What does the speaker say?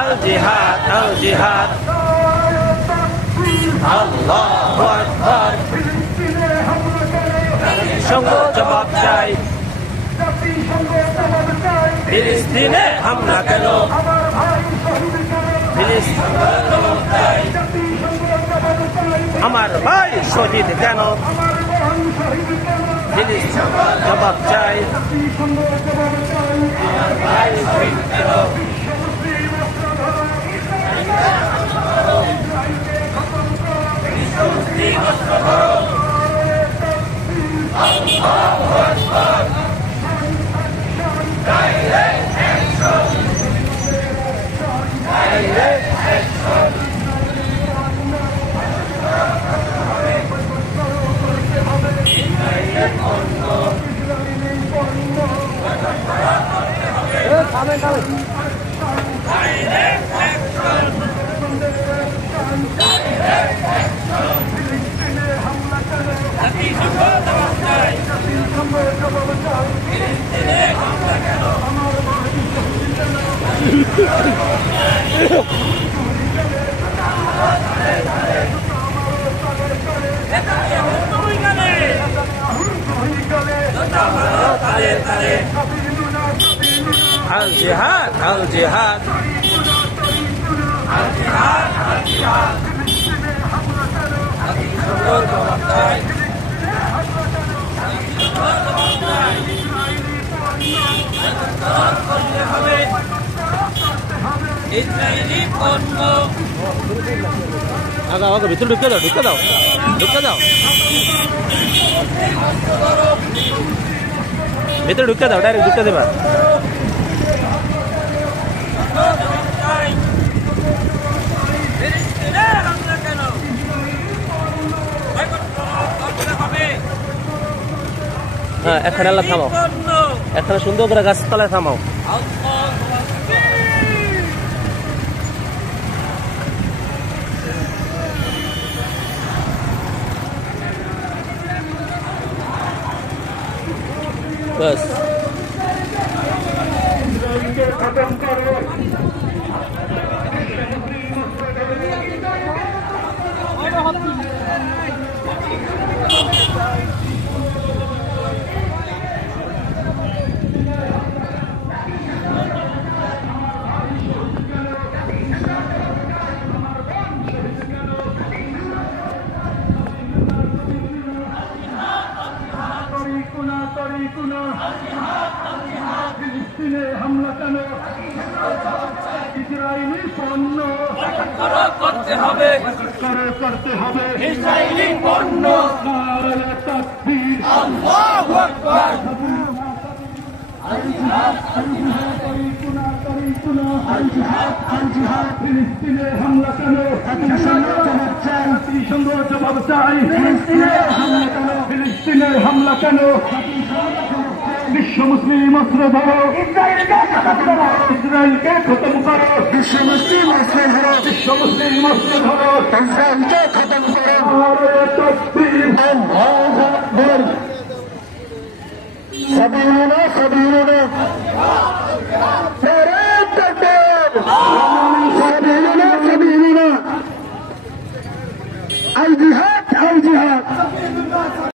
আল জিহাদ আল জিহাদ আল্লাহু আকবার সঙ্গ জবাব চাই ফিলিস্তিনে হামলা কেন আমার ভাই শহীদ কেন জবাব চাই আল জিহাদ আল জিহাদ আগে ভিতরে ঢুকে দাও ঢুকে দাও ঢুকে দাও ভিতরে ঢুকে দাও ডাইরেক্ট ঢুকে দেবা হ্যাঁ এখানে আল্লাহ থামাও এখানে সুন্দর করে গাছতলায় থামাও बस ফিলিস্তিনে হামলা কেন ইসরায়েলি পণ্য করতে হবে করতে হবে ইসরায়েলি পণ্য তাকবীর আল্লাহু আকবার ফিলিস্তিনে হামলা কেন জবাব চাই ফিলিস্তিনে হামলা কেন বিশ্ব মুসলিম অস্ত্র ধরো ইসরায়েলকে খতম করো বিশ্ব মুসলিম অস্ত্র ধরো বিশ্ব মুসলিম অস্ত্র ধরো ইসরায়েলকে খতম করো তাকবীর আল্লাহু আকবার